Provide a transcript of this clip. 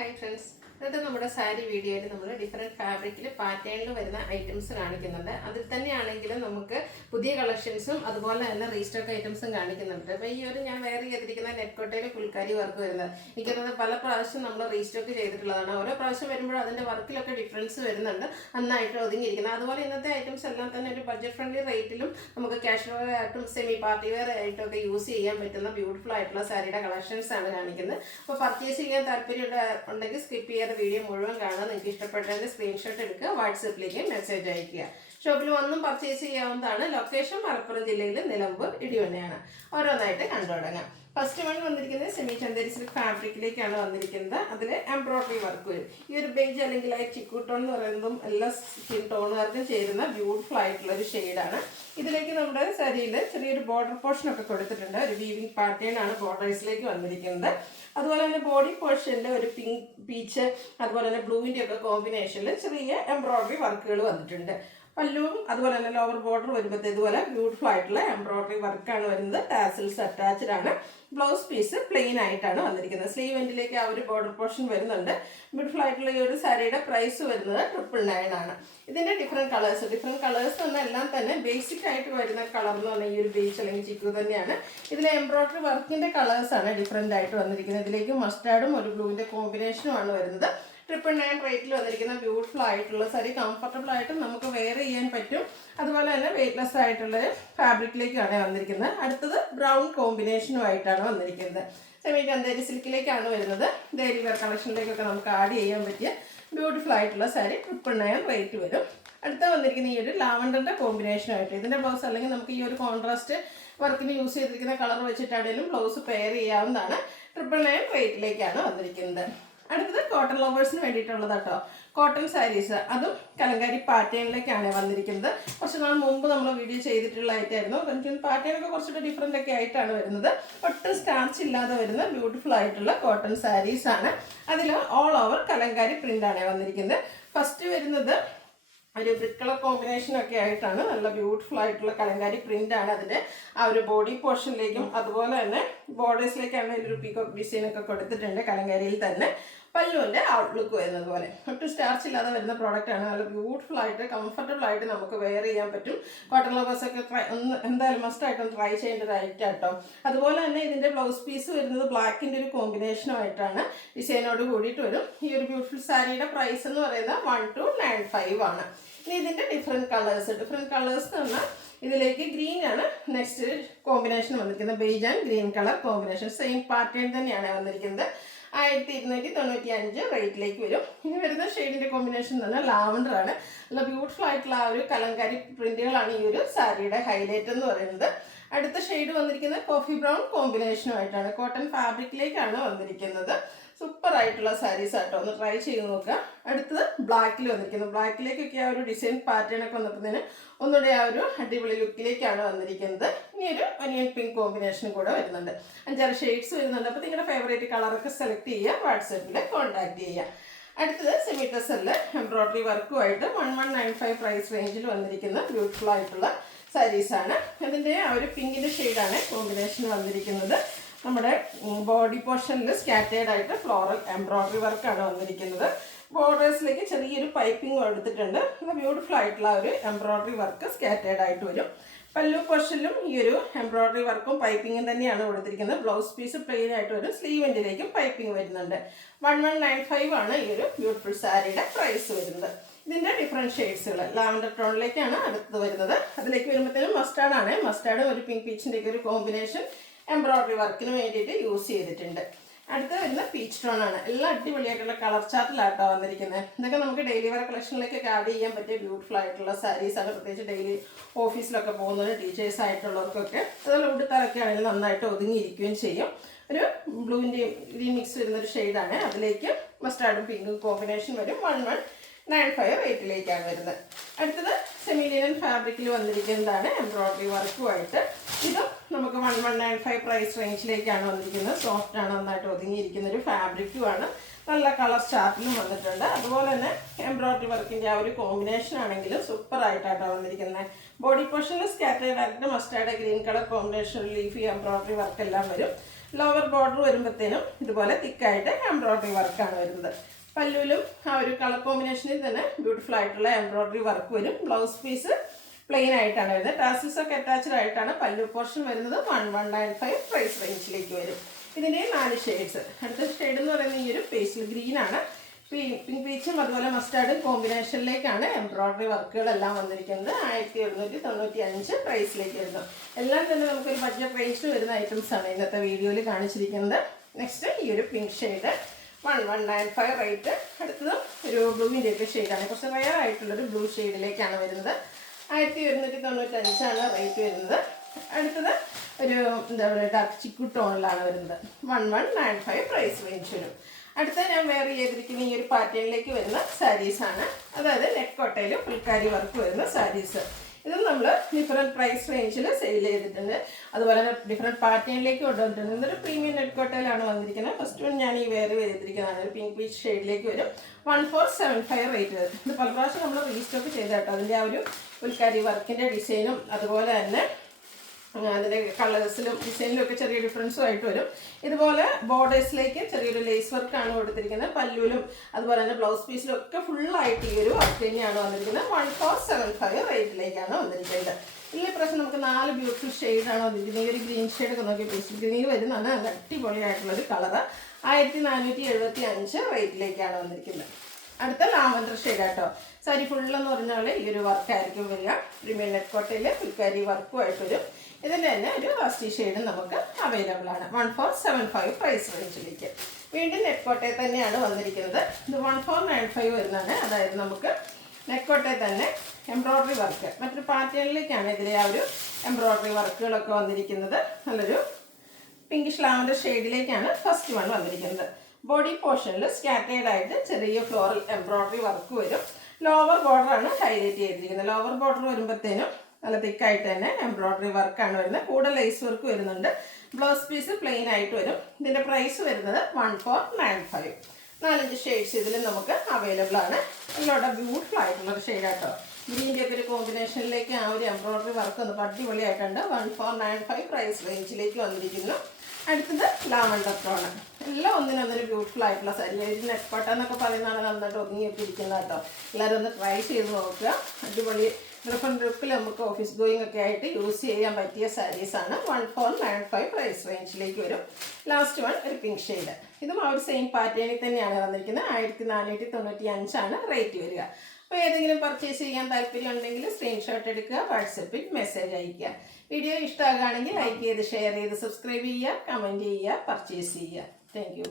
Hi friends. ഇന്നത്തെ നമ്മുടെ സാരി വീഡിയോയിൽ നമ്മൾ ഡിഫറെൻറ്റ് ഫാബ്രിക്കിൽ പാറ്റേണിൽ വരുന്ന ഐറ്റംസ് കാണിക്കുന്നുണ്ട്. അതിൽ തന്നെയാണെങ്കിലും നമുക്ക് പുതിയ കളക്ഷൻസും അതുപോലെ തന്നെ റീസ്റ്റോക്ക് ഐറ്റംസും കാണിക്കുന്നുണ്ട്. അപ്പോൾ ഈ ഒരു ഞാൻ വെയർ ചെയ്തിരിക്കുന്ന നെറ്റ്കോട്ടയിൽ ഫുൾക്കാരി വർക്ക് വരുന്നത് എനിക്കത് പല പ്രാവശ്യം നമ്മൾ റീസ്റ്റോക്ക് ചെയ്തിട്ടുള്ളതാണ്. ഓരോ പ്രാവശ്യം വരുമ്പോഴും അതിൻ്റെ വർക്കിലൊക്കെ ഡിഫറൻസ് വരുന്നുണ്ട്, നന്നായിട്ട് ഒതുങ്ങിയിരിക്കുന്നത്. അതുപോലെ ഇന്നത്തെ ഐറ്റംസ് എല്ലാം തന്നെ ഒരു ബഡ്ജറ്റ് ഫ്രണ്ട്ലി റേറ്റിലും നമുക്ക് ക്യാഷ് വെയർ ആയിട്ടും സെമി പാർട്ടി വെയർ ആയിട്ടൊക്കെ യൂസ് ചെയ്യാൻ പറ്റുന്ന ബ്യൂട്ടിഫുൾ ആയിട്ടുള്ള സാരിയുടെ കളക്ഷൻസ് ആണ് കാണിക്കുന്നത്. അപ്പോൾ പർച്ചേസ് ചെയ്യാൻ താല്പര്യം ഉണ്ടെങ്കിൽ സ്കിപ്പ് ചെയ്യാൻ വീഡിയോ മുഴുവൻ കാണാൻ നിങ്ങൾക്ക് ഇഷ്ടപ്പെട്ടതിന്റെ സ്ക്രീൻഷോട്ട് എടുക്കുക, വാട്സപ്പിലേക്ക് മെസ്സേജ് അയക്കുക. ഷോപ്പിൽ വന്നും പർച്ചേസ് ചെയ്യാവുന്നതാണ്. ലൊക്കേഷൻ മലപ്പുറം ജില്ലയിൽ നിലമ്പൂർ ഇടിവണ്ണയാണ്. ഓരോന്നായിട്ട് കണ്ടു തുടങ്ങാം. ഫസ്റ്റ് വൺ വന്നിരിക്കുന്നത് സെമി ചന്ദേരി സിൽക്ക് ഫാബ്രിക്കിലേക്കാണ് വന്നിരിക്കുന്നത്. അതിൽ എംബ്രോയിഡറി വർക്ക് വരും. ഈ ഒരു ബേജ് അല്ലെങ്കിൽ ചിക്കൂട്ടോൺ എന്ന് പറയുന്നതും എല്ലാ സ്കിൻ ടോണുകാർക്കും ചേരുന്ന ബ്യൂട്ടിഫുൾ ആയിട്ടുള്ള ഒരു ഷെയ്ഡാണ്. ഇതിലേക്ക് നമ്മുടെ സാരിയിൽ ചെറിയൊരു ബോർഡർ പോർഷൻ ഒക്കെ കൊടുത്തിട്ടുണ്ട്. ഒരു വീവിംഗ് പാറ്റേൺ ആണ് ബോർഡേഴ്സിലേക്ക് വന്നിരിക്കുന്നത്. അതുപോലെ തന്നെ ബോഡി പോർഷനിൽ ഒരു പിങ്ക്, പീച്ച്, അതുപോലെ തന്നെ ബ്ലൂവിൻ്റെ ഒക്കെ കോമ്പിനേഷനിൽ ചെറിയ എംബ്രോയിഡറി വർക്കുകൾ വന്നിട്ടുണ്ട്. പല്ലുവും അതുപോലെ തന്നെ ലോവർ ബോർഡർ വരുമ്പോൾ ഇതുപോലെ ബ്യൂട്ടിഫുൾ ആയിട്ടുള്ള എംബ്രോയിഡറി വർക്കാണ് വരുന്നത്. ടാസിൽസ് അറ്റാച്ച്ഡ് ആണ്. ബ്ലൗസ് പീസ് പ്ലെയിൻ ആയിട്ടാണ് വന്നിരിക്കുന്നത്. സ്ലീവ് എൻഡിലേക്ക് ആ ഒരു ബോർഡർ പോർഷൻ വരുന്നുണ്ട്. ബ്യൂട്ടിഫുൾ ആയിട്ടുള്ള ഈ ഒരു സാരിയുടെ പ്രൈസ് വരുന്നത് 999 ആണ്. ഇതിൻ്റെ ഡിഫറെൻറ്റ് കളേഴ്സ് പറഞ്ഞാൽ എല്ലാം തന്നെ ബേസിക് ആയിട്ട് വരുന്ന കളർ എന്ന് പറഞ്ഞാൽ ഈ ഒരു ബേജ് അല്ലെങ്കിൽ ചിക്കു തന്നെയാണ്. ഇതിൽ എംബ്രോയിഡറി വർക്കിൻ്റെ കളേഴ്സാണ് ഡിഫറെൻ്റ് ആയിട്ട് വന്നിരിക്കുന്നത്. ഇതിലേക്ക് മസ്റ്റാർഡും ഒരു ബ്ലൂവിൻ്റെ കോമ്പിനേഷനുമാണ് വരുന്നത്. 999 റേറ്റിൽ വന്നിരിക്കുന്ന ബ്യൂട്ടിഫുൾ ആയിട്ടുള്ള സാരി കംഫർട്ടബിൾ ആയിട്ടും നമുക്ക് വെയർ ചെയ്യാൻ പറ്റും. അതുപോലെ തന്നെ വെയ്റ്റ്ലെസ് ആയിട്ടുള്ള ഫാബ്രിക്കിലേക്കാണ് വന്നിരിക്കുന്നത്. അടുത്തത് ബ്രൗൺ കോമ്പിനേഷനുമായിട്ടാണ് വന്നിരിക്കുന്നത്. സെമി ചന്ദേരി സിൽക്കിലേക്കാണ് വരുന്നത്. ഡെയിലി വെയർ കളക്ഷനിലേക്കൊക്കെ നമുക്ക് ആഡ് ചെയ്യാൻ പറ്റിയ ബ്യൂട്ടിഫുൾ ആയിട്ടുള്ള സാരി 999 റേറ്റ് വരും. അടുത്ത വന്നിരിക്കുന്ന ഈ ഒരു ലാവണ്ടറിൻ്റെ കോമ്പിനേഷനായിട്ട് ഇതിൻ്റെ ബ്ലൗസ് അല്ലെങ്കിൽ നമുക്ക് ഈ ഒരു കോൺട്രാസ്റ്റ് വർക്കിന് യൂസ് ചെയ്തിരിക്കുന്ന കളർ വെച്ചിട്ടാണെങ്കിലും ബ്ലൗസ് പെയർ ചെയ്യാവുന്നതാണ്. 999 റേറ്റിലേക്കാണ് വന്നിരിക്കുന്നത്. അടുത്തത് കോട്ടൺ ലവേഴ്സിന് വേണ്ടിയിട്ടുള്ളത് കേട്ടോ. കോട്ടൺ സാരീസ്, അതും കലങ്കാരി പാറ്റേണിലേക്കാണ് വന്നിരിക്കുന്നത്. കുറച്ച് നാൾ മുമ്പ് നമ്മൾ വീഡിയോ ചെയ്തിട്ടുള്ള ആയിട്ടായിരുന്നു. എനിക്ക് പാറ്റേണൊക്കെ കുറച്ചുകൂടെ ഡിഫറെൻ്റ് ഒക്കെ ആയിട്ടാണ് വരുന്നത്. ഒട്ടും സ്റ്റാർച്ച് ഇല്ലാതെ വരുന്ന ബ്യൂട്ടിഫുൾ ആയിട്ടുള്ള കോട്ടൺ സാരീസ് ആണ്. അതിൽ ഓൾ ഓവർ കലങ്കാരി പ്രിൻ്റാണ് വന്നിരിക്കുന്നത്. ഫസ്റ്റ് വരുന്നത് ഒരു ബ്രിക്ക് കളർ കോമ്പിനേഷനൊക്കെ ആയിട്ടാണ്. നല്ല ബ്യൂട്ടിഫുൾ ആയിട്ടുള്ള കലങ്കാരി പ്രിൻ്റാണ് അതിൻ്റെ ആ ഒരു ബോഡി പോർഷനിലേക്കും അതുപോലെ തന്നെ ബോർഡേഴ്സിലേക്കാണ് ഒരു പീകോക്ക് ഡിസൈനൊക്കെ കൊടുത്തിട്ടുണ്ട് കലങ്കാരിയിൽ തന്നെ. പല്ലുവിൻ്റെ ഔട്ട്ലുക്ക് വരുന്നത് പോലെ ഒട്ടും സ്റ്റാർച്ച് ഇല്ലാതെ വരുന്ന പ്രോഡക്റ്റാണ്. നല്ല ബ്യൂട്ടിഫുൾ ആയിട്ട് കംഫർട്ടബിൾ ആയിട്ട് നമുക്ക് വെയർ ചെയ്യാൻ പറ്റും. കോട്ടൺ ലവേഴ്സൊക്കെ എന്തായാലും മസ്റ്റായിട്ടും ട്രൈ ചെയ്യേണ്ട ഒരു ഐറ്റം കേട്ടോ. അതുപോലെ തന്നെ ഇതിൻ്റെ ബ്ലൗസ് പീസ് വരുന്നത് ബ്ലാക്കിൻ്റെ ഒരു കോമ്പിനേഷനുമായിട്ടാണ് ഡിസൈനോട് കൂടിയിട്ട് വരും. ഈ ഒരു ബ്യൂട്ടിഫുൾ സാരിയുടെ പ്രൈസ് എന്ന് പറയുന്നത് 1295 ആണ്. ഇനി ഇതിൻ്റെ ഡിഫറെൻറ്റ് കളേഴ്സ് എന്ന് പറഞ്ഞാൽ ഇതിലേക്ക് ഗ്രീൻ ആണ് നെക്സ്റ്റ് കോമ്പിനേഷൻ വന്നിരിക്കുന്നത്. Beige and green colour combination same pattern തന്നെയാണ് വന്നിരിക്കുന്നത്. 1295 റേറ്റിലേക്ക് വരും. ഇനി വരുന്ന ഷെയ്ഡിൻ്റെ കോമ്പിനേഷൻ എന്ന് പറഞ്ഞാൽ ലാവണ്ടർ ആണ്. നല്ല ബ്യൂട്ടിഫുൾ ആയിട്ടുള്ള ആ ഒരു കലങ്കാരി പ്രിന്റുകളാണ് ഈ ഒരു സാരിയുടെ ഹൈലൈറ്റ് എന്ന് പറയുന്നത്. അടുത്ത ഷെയ്ഡ് വന്നിരിക്കുന്നത് കോഫി ബ്രൗൺ കോമ്പിനേഷനുമായിട്ടാണ്. കോട്ടൺ ഫാബ്രിക്കിലേക്കാണ് വന്നിരിക്കുന്നത്. സൂപ്പർ ആയിട്ടുള്ള സാരീസ് ആട്ടോ, ഒന്ന് ട്രൈ ചെയ്ത് നോക്കുക. അടുത്തത് ബ്ലാക്കിൽ വന്നിരിക്കുന്നത്. ബ്ലാക്കിലേക്കൊക്കെ ആ ഒരു ഡിസൈൻ പാറ്റേൺ ഒക്കെ വന്നപ്പോഴത്തേന് ഒന്നുകൂടെ ആ ഒരു അടിപൊളി ലുക്കിലേക്കാണ് വന്നിരിക്കുന്നത്. ഇനി ഒരു ഒനിയൻ പിങ്ക് കോമ്പിനേഷനും കൂടെ വരുന്നുണ്ട്. 5-6 ഷെയ്ഡ്സ് വരുന്നുണ്ട്. അപ്പോൾ നിങ്ങളുടെ ഫേവറേറ്റ് കളറൊക്കെ സെലക്ട് ചെയ്യുക, വാട്സാപ്പിൽ കോൺടാക്ട് ചെയ്യുക. അടുത്തത് സെമി ടെസറിൽ എംബ്രോയിഡറി വർക്കുമായിട്ട് 1195 പ്രൈസ് റേഞ്ചിൽ വന്നിരിക്കുന്ന ബ്യൂട്ടിഫുൾ ആയിട്ടുള്ള സാരീസാണ്. അതിൻ്റെ ആ ഒരു പിങ്കിൻ്റെ ഷെയ്ഡാണ് കോമ്പിനേഷൻ വന്നിരിക്കുന്നത്. നമ്മുടെ ബോഡി പോർഷനിൽ സ്കാറ്റേർഡ് ആയിട്ട് ഫ്ലോറൽ എംബ്രോയിഡറി വർക്കാണ് വന്നിരിക്കുന്നത്. ബോർഡേഴ്സിലേക്ക് ചെറിയൊരു പൈപ്പിംഗ് എടുത്തിട്ടുണ്ട്. ബ്യൂട്ടിഫുൾ ആയിട്ടുള്ള ഒരു എംബ്രോയിഡറി വർക്ക് സ്കാറ്റേർഡ് ആയിട്ട് വരും. പല്ലു പോർഷനിലും ഈ ഒരു എംബ്രോയിഡറി വർക്കും പൈപ്പിങ്ങും തന്നെയാണ് കൊടുത്തിരിക്കുന്നത്. ബ്ലൗസ് പീസ് പ്ലെയിൻ ആയിട്ട് വരും. സ്ലീവ് എൻഡിലേക്കും പൈപ്പിംഗ് വരുന്നുണ്ട്. 1195 ആണ് ഈ ഒരു ബ്യൂട്ടിഫുൾ സാരിയുടെ പ്രൈസ് വരുന്നത്. ഇതിൻ്റെ ഡിഫറെൻറ്റ് ഷെയ്ഡ്സുകൾ ലാവൻഡർ ടോണിലേക്കാണ് അടുത്തത് വരുന്നത്. അതിലേക്ക് വരുമ്പോഴത്തേനും മസ്റ്റാർഡാണ്. മസ്റ്റാർഡും ഒരു പിങ്ക് പീച്ചിൻ്റെയൊക്കെ ഒരു കോമ്പിനേഷൻ എംബ്രോയിഡറി വർക്കിന് വേണ്ടിയിട്ട് യൂസ് ചെയ്തിട്ടുണ്ട്. അടുത്ത വരുന്ന പീച്ച് ടോൺ ആണ്. എല്ലാം അടിപൊളിയായിട്ടുള്ള കളർ ചാർട്ടിലാട്ടോ വന്നിരിക്കുന്നത്. ഇതൊക്കെ നമുക്ക് ഡെയിലി വെയർ കളക്ഷനിലേക്കൊക്കെ ആഡ് ചെയ്യാൻ പറ്റിയ ബ്യൂട്ടിഫുൾ ആയിട്ടുള്ള സാരീസാണ്. പ്രത്യേകിച്ച് ഡെയിലി ഓഫീസിലൊക്കെ പോകുന്നത് ടീച്ചേഴ്സ് ആയിട്ടുള്ളവർക്കൊക്കെ അതുപോലെ ഉടുത്താലൊക്കെ ആണെങ്കിലും നന്നായിട്ട് ഒതുങ്ങിയിരിക്കുകയും ചെയ്യും. ഒരു ബ്ലൂവിൻ്റെയും ഗ്രീൻ മിക്സ് വരുന്നൊരു ഷെയ്ഡാണ്. അതിലേക്ക് മസ്റ്റാർഡും പിങ്കും കോമ്പിനേഷൻ വരും. 1195 റേറ്റിലേക്കാണ് വരുന്നത്. അടുത്തത് സെമി ലിനൻ ഫാബ്രിക്കിൽ വന്നിരിക്കുന്നതാണ് എംബ്രോയിഡറി വർക്കുമായിട്ട്. ഇതും നമുക്ക് 1195 പ്രൈസ് റേഞ്ചിലേക്കാണ് വന്നിരിക്കുന്നത്. സോഫ്റ്റ് ആണ്, നന്നായിട്ട് ഒതുങ്ങിയിരിക്കുന്ന ഒരു ഫാബ്രിക്കുമാണ്. നല്ല കളർ ചാർട്ടിലും വന്നിട്ടുണ്ട്. അതുപോലെ തന്നെ എംബ്രോയിഡറി വർക്കിൻ്റെ ആ ഒരു കോമ്പിനേഷൻ ആണെങ്കിലും സൂപ്പർ ആയിട്ടാണ് വന്നിരിക്കുന്നത്. ബോഡി പോർഷനിൽ സ്കാറ്റേർഡ് ആയിട്ട് mustard green colour combination leafy embroidery വർക്കെല്ലാം വരും. ലോവർ ബോർഡർ വരുമ്പോഴത്തേനും ഇതുപോലെ തിക്കായിട്ട് എംബ്രോയ്ഡറി വർക്കാണ് വരുന്നത്. പല്ലുവിലും ആ ഒരു കളർ കോമ്പിനേഷനിൽ തന്നെ ബ്യൂട്ടിഫുൾ ആയിട്ടുള്ള എംബ്രോയ്ഡറി വർക്ക് വരും. ബ്ലൗസ് പീസ് പ്ലെയിൻ ആയിട്ടാണ് വരുന്നത്. ടാസിൽസ് ഒക്കെ അറ്റാച്ച്ഡ് ആയിട്ടാണ് പല്ലു പോർഷൻ വരുന്നത്. 1195 പ്രൈസ് റേഞ്ചിലേക്ക് വരും. ഇതിൻ്റെ 4 ഷെയ്ഡ്സ്. അടുത്ത ഷെയ്ഡ് എന്ന് പറയുന്നത് ഈ ഒരു പേസ്റ്റൽ ഗ്രീൻ ആണ്. പിങ്ക് പീച്ചും അതുപോലെ മസ്റ്റാർഡും കോമ്പിനേഷനിലേക്കാണ് എംബ്രോയ്ഡറി വർക്കുകളെല്ലാം വന്നിരിക്കുന്നത്. 1795 പ്രൈസിലേക്ക് വരുന്നു. എല്ലാം തന്നെ നമുക്കൊരു ബഡ്ജറ്റ് റേഞ്ചിൽ വരുന്ന ഐറ്റംസ് ആണ് ഇന്നത്തെ വീഡിയോയിൽ കാണിച്ചിരിക്കുന്നത്. നെക്സ്റ്റ് ഈ ഒരു പിങ്ക് ഷെയ്ഡ് 1195 റേറ്റ്. അടുത്തത് ഒരു ബ്ലൂവിൻ്റെ ഒക്കെ ഷെയ്ഡാണ്. കുറച്ച് റയർ ആയിട്ടുള്ളൊരു ബ്ലൂ ഷെയ്ഡിലേക്കാണ് വരുന്നത്. 1195 റേറ്റ് വരുന്നത്. അടുത്തത് ഒരു എന്താ പറയുക ഡാർക്ക് ചിക്കു ടോണിലാണ് വരുന്നത്. 1195 പ്രൈസ് റേഞ്ച് വരും. അടുത്ത ഞാൻ വെയർ ചെയ്തിരിക്കുന്ന ഈ ഒരു പാറ്റേണിലേക്ക് വരുന്ന സാരീസാണ്. അതായത് നെക്ക് കോട്ടയിൽ ഫുൾക്കാരി വർക്ക് വരുന്ന സാരീസ്. ഇതും നമ്മൾ ഡിഫറെൻറ്റ് പ്രൈസ് റേഞ്ചിൽ സെയിൽ ചെയ്തിട്ടുണ്ട്. അതുപോലെ തന്നെ ഡിഫറെൻറ്റ് പാറ്റേണിലേക്ക് കൊണ്ടുവന്നിട്ടുണ്ട്. ഇതൊരു പ്രീമിയം നെറ്റ് കോട്ടയിലാണ് വന്നിരിക്കുന്നത്. ഫസ്റ്റ് വൺ ഞാൻ ഈ വെയർ ചെയ്തിരിക്കുന്നതാണ്. ഒരു പിങ്ക് പീച്ച് ഷെയ്ഡിലേക്ക് വരും. 1475 റേറ്റ് വരും. ഇത് പല പ്രാവശ്യം നമ്മൾ റീസ്റ്റോക്ക് ചെയ്ത കേട്ടോ. അതിൻ്റെ ആ ഒരു ഫുൾക്കാരി വർക്കിൻ്റെ ഡിസൈനും അതുപോലെ തന്നെ അതിൻ്റെ കളേഴ്സിലും ഡിസൈനിലും ഒക്കെ ചെറിയ ഡിഫറൻസും ആയിട്ട് വരും. ഇതുപോലെ ബോർഡേഴ്സിലേക്ക് ചെറിയൊരു ലേസ് വർക്കാണ് കൊടുത്തിരിക്കുന്നത്. പല്ലുവിലും അതുപോലെ തന്നെ ബ്ലൗസ് പീസിലും ഒക്കെ ഫുള്ളായിട്ട് ഈ ഒരു വർക്ക് തന്നെയാണ് വന്നിരിക്കുന്നത്. 1475 റേറ്റിലേക്കാണ് വന്നിരിക്കുന്നത്. ഈ പ്രശ്നം നമുക്ക് 4 ബ്യൂട്ടിഫുൾ ഷെയ്ഡാണ് വന്നിരിക്കുന്നത്. ഈ ഒരു ഗ്രീൻ ഷെയ്ഡൊക്കെ നോക്കി പേസ്റ്റൽ ഗ്രീനിൽ വരുന്നതാണ്. നല്ല അടിപൊളിയായിട്ടുള്ളൊരു കളറ്. 1475 റേറ്റിലേക്കാണ് വന്നിരിക്കുന്നത്. അടുത്ത ലാവൻഡർ ഷെയ്ഡ് ആട്ടോ. സാരി ഫുള്ളെന്ന് പറഞ്ഞാൽ ഈ ഒരു വർക്കായിരിക്കും വരിക. പ്രീമിയം നെറ്റ് കോട്ടയിൽ ഫുൾക്കാരി വർക്കുമായിട്ട് വരും. ഇതിൻ്റെ തന്നെ ഒരു റസ്റ്റി ഷെയ്ഡും നമുക്ക് അവൈലബിൾ ആണ്. 1475 പ്രൈസ് റേഞ്ചിലേക്ക്. വീണ്ടും നെറ്റ് കോട്ടയിൽ തന്നെയാണ് വന്നിരിക്കുന്നത്. ഇത് 1495 വരുന്നതാണ്. അതായത് നമുക്ക് നെറ്റ് കോട്ടയിൽ തന്നെ എംബ്രോയ്ഡറി വർക്ക് മറ്റൊരു പാറ്റേണിലേക്കാണ് ഇതിലെ ആ ഒരു എംബ്രോയ്ഡറി വർക്കുകളൊക്കെ വന്നിരിക്കുന്നത്. നല്ലൊരു പിങ്കിഷ് ലാവൻഡർ ഷെയ്ഡിലേക്കാണ് ഫസ്റ്റ് വൺ വന്നിരിക്കുന്നത്. ബോഡി പോർഷനിൽ സ്കാറ്റേഡ് ആയിട്ട് ചെറിയ ഫ്ലോറൽ എംബ്രോയ്ഡറി വർക്ക് വരും. ലോവർ ബോർഡറാണ് ഹൈലൈറ്റ് ചെയ്തിരിക്കുന്നത്. ലോവർ ബോർഡർ വരുമ്പോഴത്തേനും നല്ല തിക്കായിട്ട് തന്നെ എംബ്രോയ്ഡറി വർക്കാണ് വരുന്നത്. കൂടെ ലേസ് വർക്ക് വരുന്നുണ്ട്. ബ്ലൗസ് പീസ് പ്ലെയിൻ ആയിട്ട് വരും. ഇതിൻ്റെ പ്രൈസ് വരുന്നത് 1495. 4-5 ഷെയ്ഡ്സ് ഇതിൽ നമുക്ക് അവൈലബിൾ ആണ്. എല്ലാം ബ്യൂട്ടിഫുൾ ആയിട്ടുള്ളൊരു ഷെയ്ഡാട്ടോ. ഗ്രീൻ്റെ ഒക്കെ ഒരു കോമ്പിനേഷനിലേക്ക് ആ ഒരു എംബ്രോയ്ഡറി വർക്ക് ഒന്ന് അടിപൊളിയായിട്ടുണ്ട്. 1495 പ്രൈസ് റേഞ്ചിലേക്ക് വന്നിരിക്കുന്നു. അടുത്തത് ലാവൻഡർ ടോണ്. എല്ലാം ഒന്നിനൊന്നൊരു ബ്യൂട്ടിഫുൾ ആയിട്ടുള്ള സാരി. ഒരു നെറ്റ് കോട്ട എന്നൊക്കെ പറയുന്നതാണ് നന്നായിട്ട് ഒതുങ്ങിയൊക്കെ ഇരിക്കുന്നത് കേട്ടോ. എല്ലാവരും ഒന്ന് ട്രൈ ചെയ്ത് നോക്കുക. അടിപൊളി ഡിഫറെൻറ്റ് ലുക്കിൽ നമുക്ക് ഓഫീസ് ഗോയിങ് ഒക്കെ ആയിട്ട് യൂസ് ചെയ്യാൻ പറ്റിയ സാരീസാണ്. 1495 പ്രൈസ് റേഞ്ചിലേക്ക് വരും. ലാസ്റ്റ് വൺ ഒരു പിങ്ക് ഷെയ്ഡ്. ഇതും ആ ഒരു സെയിം പാറ്റേണിൽ തന്നെയാണ് വന്നിരിക്കുന്നത്. 1495 റേറ്റ് വരിക. അപ്പോൾ ഏതെങ്കിലും പർച്ചേസ് ചെയ്യാൻ താല്പര്യം ഉണ്ടെങ്കിൽ സ്ക്രീൻഷോട്ട് എടുക്കുക, വാട്സപ്പിൽ മെസ്സേജ് അയയ്ക്കുക. വീഡിയോ ഇഷ്ടമാകുകയാണെങ്കിൽ ലൈക്ക് ചെയ്ത് ഷെയർ ചെയ്ത് സബ്സ്ക്രൈബ് ചെയ്യുക, കമൻറ്റ് ചെയ്യുക, പർച്ചേസ് ചെയ്യുക. Thank you.